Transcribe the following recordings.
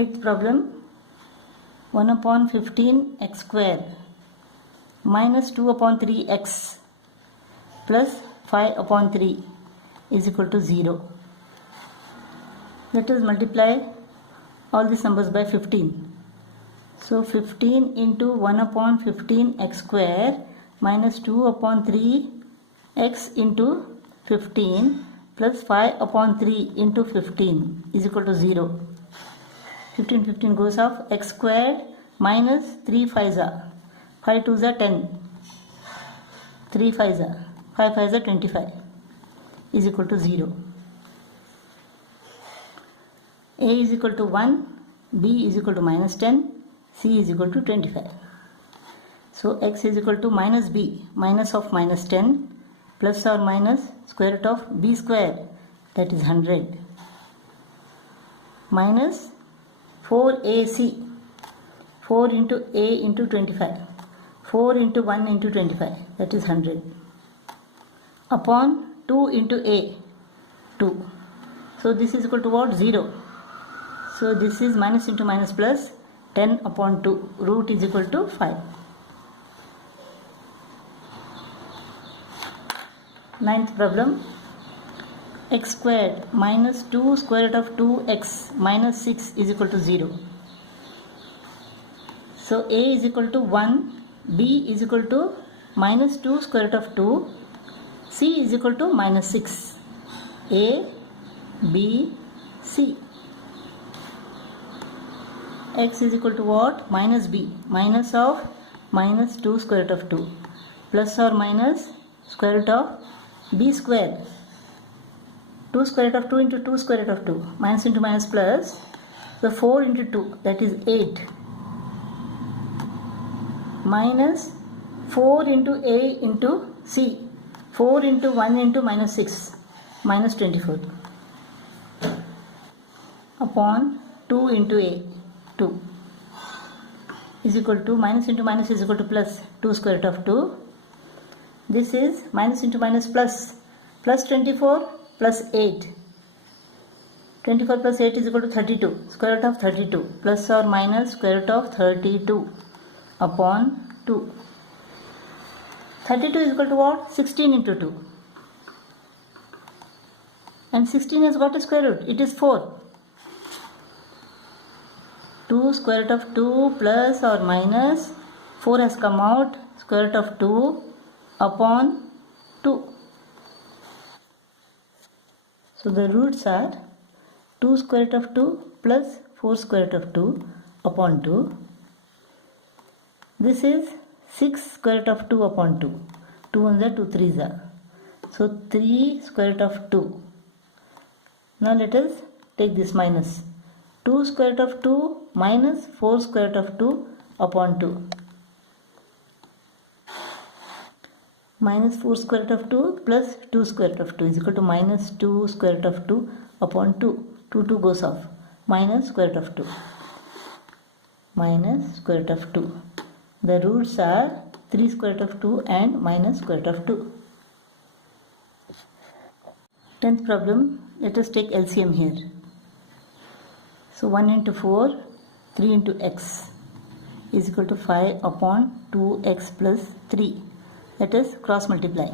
Eighth problem, 1 upon 15 x square minus 2 upon 3 x plus 5 upon 3 is equal to 0. Let us multiply all these numbers by 15. So 15 into 1 upon 15 x square minus 2 upon 3 x into 15 plus 5 upon 3 into 15 is equal to 0. 15 goes off. X squared minus 3 5s are 5 2s are 10, 3 5s are 5 5s are 25 is equal to 0. A is equal to 1, B is equal to minus 10, C is equal to 25. So x is equal to minus b, minus of minus 10 plus or minus square root of b square, that is 100, minus 4ac, 4 into a into 25, 4 into 1 into 25, that is 100, upon 2 into a, 2. So this is equal to what? 0. So this is minus into minus plus, 10 upon 2, root is equal to 5. Ninth problem, x squared minus 2 square root of 2x minus 6 is equal to 0. So a is equal to 1, b is equal to minus 2 square root of 2, c is equal to minus 6. A, b, c. X is equal to what? Minus b, minus of minus 2 square root of 2 plus or minus square root of b square, 2 square root of 2 into 2 square root of 2, minus into minus plus, so 4 into 2, that is 8, minus 4 into a into c, 4 into 1 into minus 6, minus 24, upon 2 into a, 2, is equal to minus into minus is equal to plus 2 square root of 2. This is minus into minus plus, plus 24 plus 8. 24 plus 8 is equal to 32. Square root of 32 plus or minus square root of 32 upon 2. 32 is equal to what? 16 into 2. And 16 has got a square root. It is 4. 2 square root of 2 plus or minus 4 has come out, square root of 2 upon 2. So the roots are 2 square root of 2 plus 4 square root of 2 upon 2. This is 6 square root of 2 upon 2. 2 ones are 2 3s are. So 3 square root of 2. Now let us take this minus. 2 square root of 2 minus 4 square root of 2 upon 2. Minus 4 square root of 2 plus 2 square root of 2 is equal to minus 2 square root of 2 upon 2. 2 goes off. Minus square root of 2. Minus square root of 2. The roots are 3 square root of 2 and minus square root of 2. 10th problem. Let us take LCM here. So 1 into 4, 3 into x is equal to 5 upon 2x plus 3. Let us cross multiply.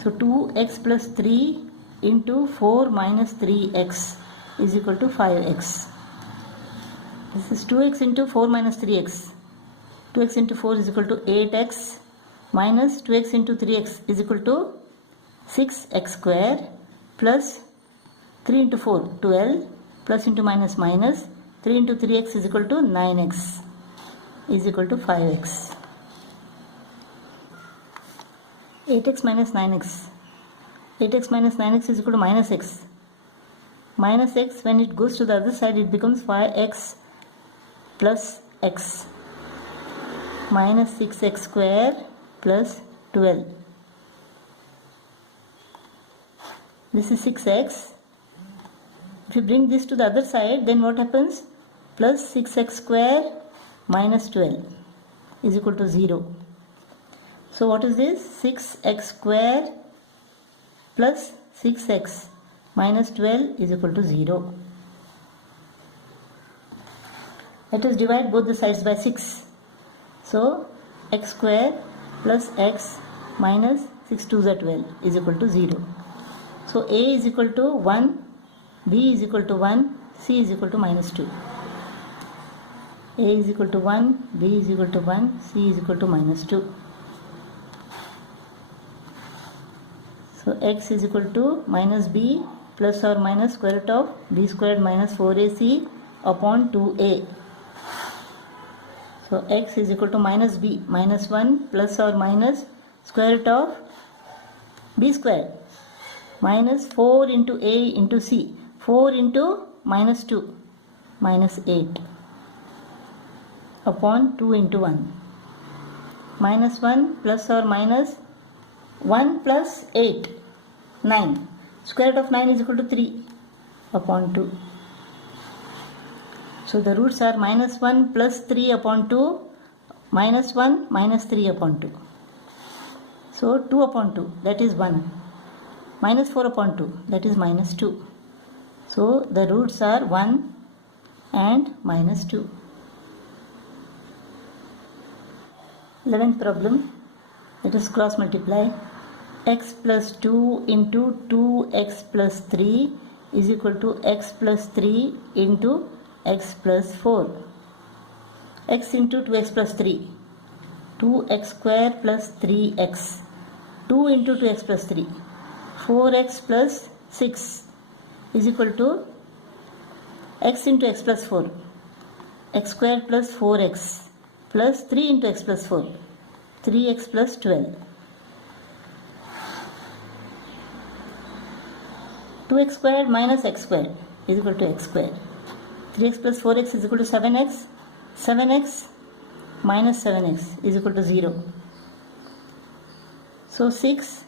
So 2x plus 3 into 4 minus 3x is equal to 5x. This is 2x into 4 minus 3x. 2x into 4 is equal to 8x minus 2x into 3x is equal to 6x square plus 3 into 4, 12, plus into minus minus, 3 into 3x is equal to 9x is equal to 5x. 8x minus 9x. 8x minus 9x is equal to minus x. Minus x, when it goes to the other side, it becomes 5x plus x minus 6x square plus 12. This is 6x. If you bring this to the other side, then what happens? Plus 6x square minus 12 is equal to 0. So what is this? 6x square plus 6x minus 12 is equal to 0. Let us divide both the sides by 6. So x square plus x minus 6 2s are 12 is equal to 0. So a is equal to 1, b is equal to 1, c is equal to minus 2. A is equal to 1, b is equal to 1, c is equal to minus 2. So x is equal to minus b plus or minus square root of b squared minus 4ac upon 2a. So x is equal to minus b minus 1 plus or minus square root of b squared minus 4 into a into c. 4 into minus 2 minus 8 upon 2 into 1 minus 1 plus or minus 1 plus 8 9. Square root of 9 is equal to 3 upon 2. So the roots are minus 1 plus 3 upon 2, minus 1 minus 3 upon 2. So 2 upon 2, that is 1. Minus 4 upon 2, that is minus 2. So the roots are 1 and minus 2. 11th problem. Let us cross multiply. X plus 2 into 2x plus 3 is equal to x plus 3 into x plus 4. X into 2x plus 3. 2x square plus 3x. 2 into 2x plus 3. 4x plus 6 is equal to x into x plus 4. X square plus 4x plus 3 into x plus 4. 3x plus 12. 2x squared minus x squared is equal to x squared. 3x plus 4x is equal to 7x. 7x minus 7x is equal to 0. So 6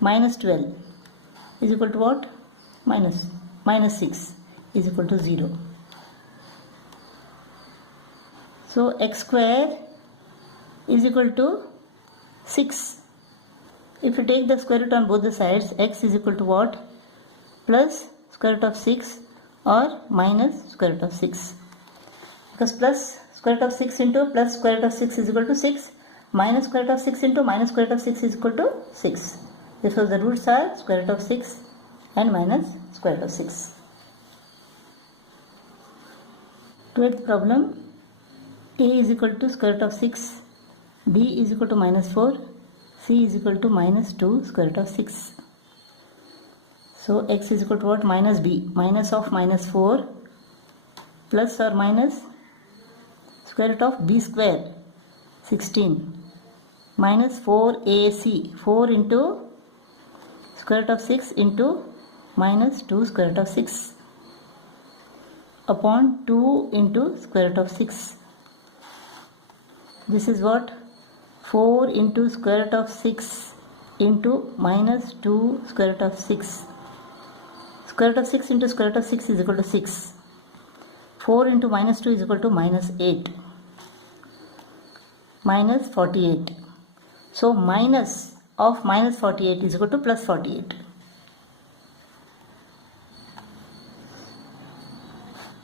minus 12 is equal to what? Minus 6 is equal to 0. So x square is equal to 6. If you take the square root on both the sides, x is equal to what? Plus square root of 6 or minus square root of 6. Because plus square root of 6 into plus square root of 6 is equal to 6. Minus square root of 6 into minus square root of 6 is equal to 6. Therefore the roots are square root of 6 and minus square root of 6. 12th problem. A is equal to square root of 6. B is equal to minus 4. C is equal to minus 2 square root of 6. So x is equal to what? Minus b. Minus of minus 4 plus or minus square root of b square 16 minus 4ac. 4 into square root of 6 into minus 2 square root of 6 upon 2 into square root of 6. This is what? 4 into square root of 6 into minus 2 square root of 6. Square root of 6 into square root of 6 is equal to 6. 4 into minus 2 is equal to minus 8. Minus 48. So minus of minus 48 is equal to plus 48.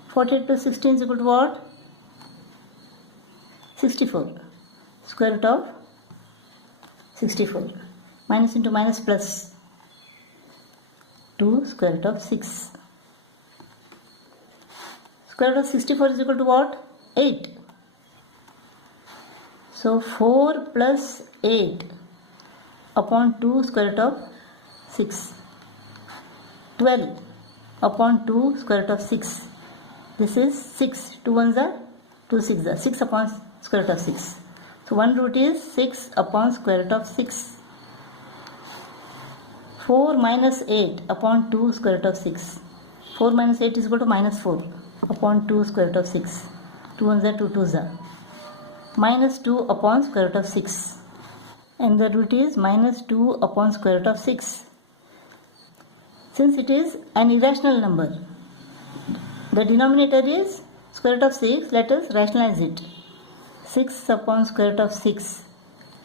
48 plus 16 is equal to what? 64. Square root of 64. Minus into minus plus 2 square root of 6. Square root of 64 is equal to what? 8. So 4 plus 8 upon 2 square root of 6. 12 upon 2 square root of 6. This is 6. 2 ones are 2 6 are 6 upon square root of 6. So one root is 6 upon square root of 6. 4 minus 8 upon 2 square root of 6. 4 minus 8 is equal to minus 4 upon 2 square root of 6. 2 ones are 2 2s are. Minus 2 upon square root of 6. And the root is minus 2 upon square root of 6. Since it is an irrational number, the denominator is square root of 6. Let us rationalize it. 6 upon square root of 6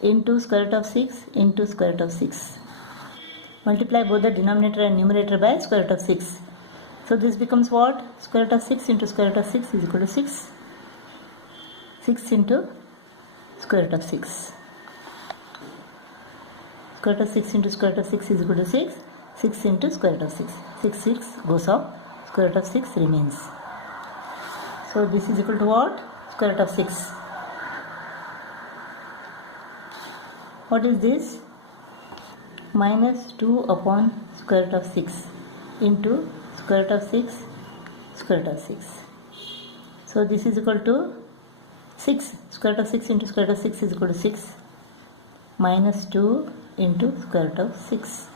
into square root of 6 into square root of 6. Multiply both the denominator and numerator by square root of 6. So this becomes what? Square root of 6 into square root of 6 is equal to 6. 6 into square root of 6. Square root of 6 into square root of 6 is equal to 6. 6 into square root of 6. 6 goes off. Square root of 6 remains. So this is equal to what? Square root of 6. What is this? Minus 2 upon square root of 6 into square root of 6 square root of 6. So this is equal to 6. Square root of 6 into square root of 6 is equal to 6. Minus 2 into square root of 6.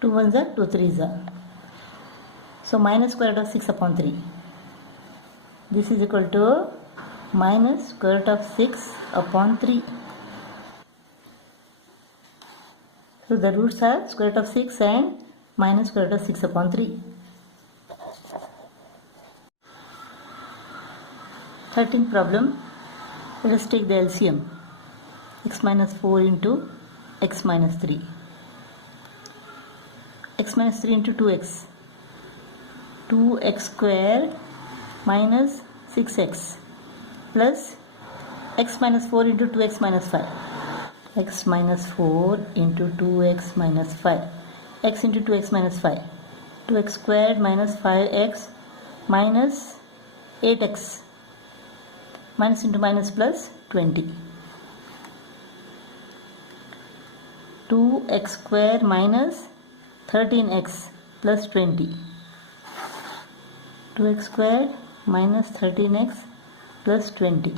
2 ones are 2 threes are. So minus square root of 6 upon 3. This is equal to minus square root of 6 upon 3. So the roots are square root of 6 and minus square root of 6 upon 3. 13th problem. Let us take the LCM. X minus 4 into x minus 3. X minus 3 into 2x. 2x square minus 6x plus x minus 4 into 2x minus 5. X minus 4 into 2x minus 5. X into 2x minus 5. 2x squared minus 5x minus 8x. Minus into minus plus 20. 2x square minus 13x plus 20. 2x squared minus 13x plus 20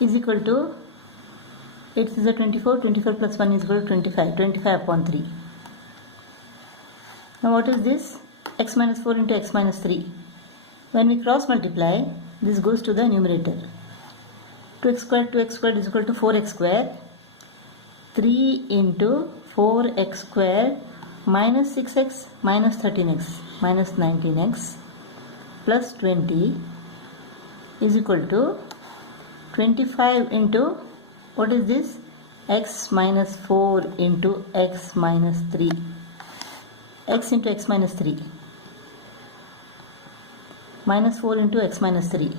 is equal to 8 is a 24, 24 plus 1 is equal to 25, 25 upon 3. Now what is this? X minus 4 into x minus 3. When we cross multiply, this goes to the numerator. 2x squared is equal to 4x square. 3 into 4x square minus 6x minus 13x minus 19x plus 20 is equal to 25 into, what is this? X minus 4 into x minus 3. X into x minus 3. Minus 4 into x minus 3.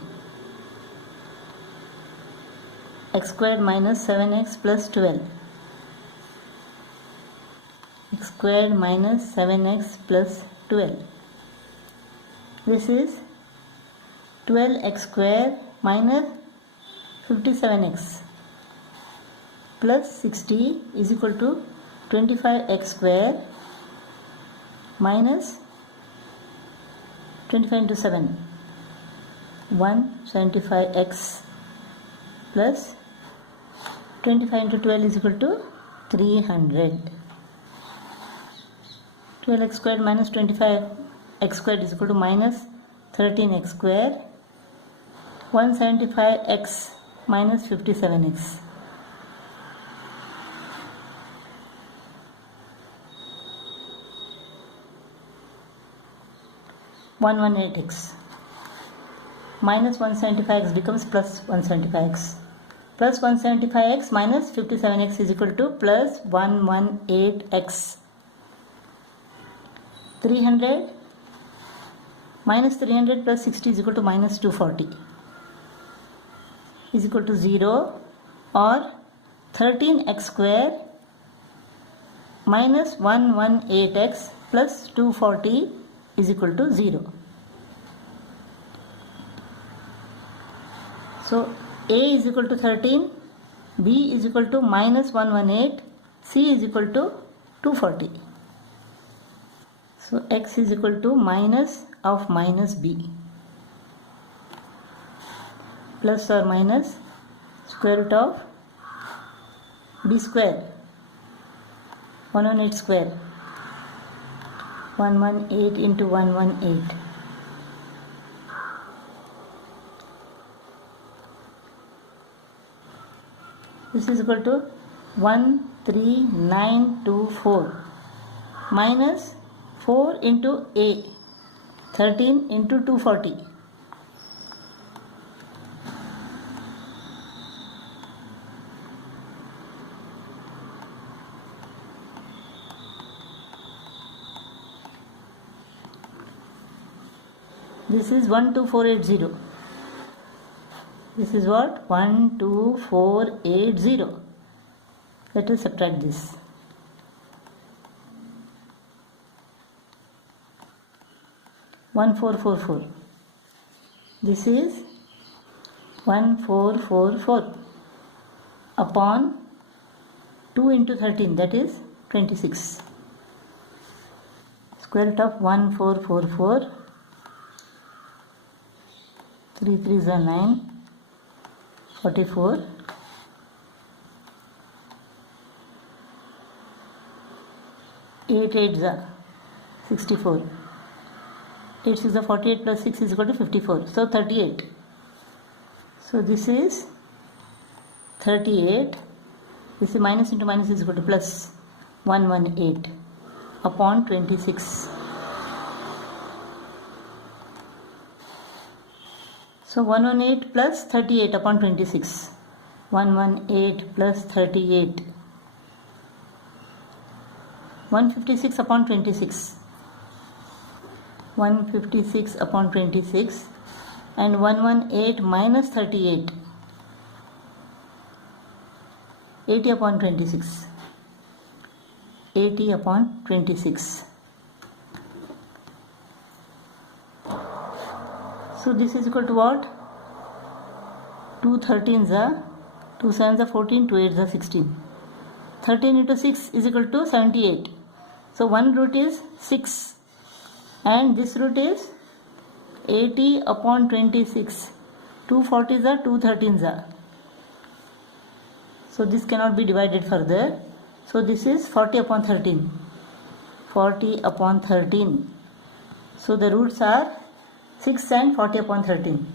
X squared minus 7x plus 12. X squared minus 7x plus 12. This is 12x square minus 57x plus 60 is equal to 25x square minus 25 into 7, 175x plus 25 into 12 is equal to 300. 12x squared minus 25x squared is equal to minus 13x square. 175x minus 57x. 118x. Minus 175x becomes plus 175x. Plus 175x minus 57x is equal to plus 118x. 300 minus 300 plus 60 is equal to minus 240 is equal to 0, or 13x square minus 118x plus 240 is equal to 0. So A is equal to 13, B is equal to minus 118, C is equal to 240. So x is equal to minus of minus b, plus or minus square root of b square, 118 square, 118 into 118. This is equal to 13924 minus 4 into A, 13 into 240. This is 12480. This is what? 12480. Let us subtract this. 1444. This is 1444 upon 2 into 13, that is 26. Square root of 1444. 3 3s are 9. 44. 8 8s are 64. 8 6 are 48 plus 6 is equal to 54. So 38. So this is 38. This is minus into minus is equal to plus 118 upon 26. So 118 plus 38 upon 26. 118 plus 38. 156 upon 26. 156 upon 26. And 118 minus 38. 80 upon 26. 80 upon 26. So this is equal to what? 2 13s are, 2 7s are 14, 2 8s are 16. 13 into 6 is equal to 78. So one root is 6 and this root is 80 upon 26. 2 40s are, 2 13s are. So this cannot be divided further. So this is 40 upon 13. 40 upon 13. So the roots are 6 and 40 upon 13.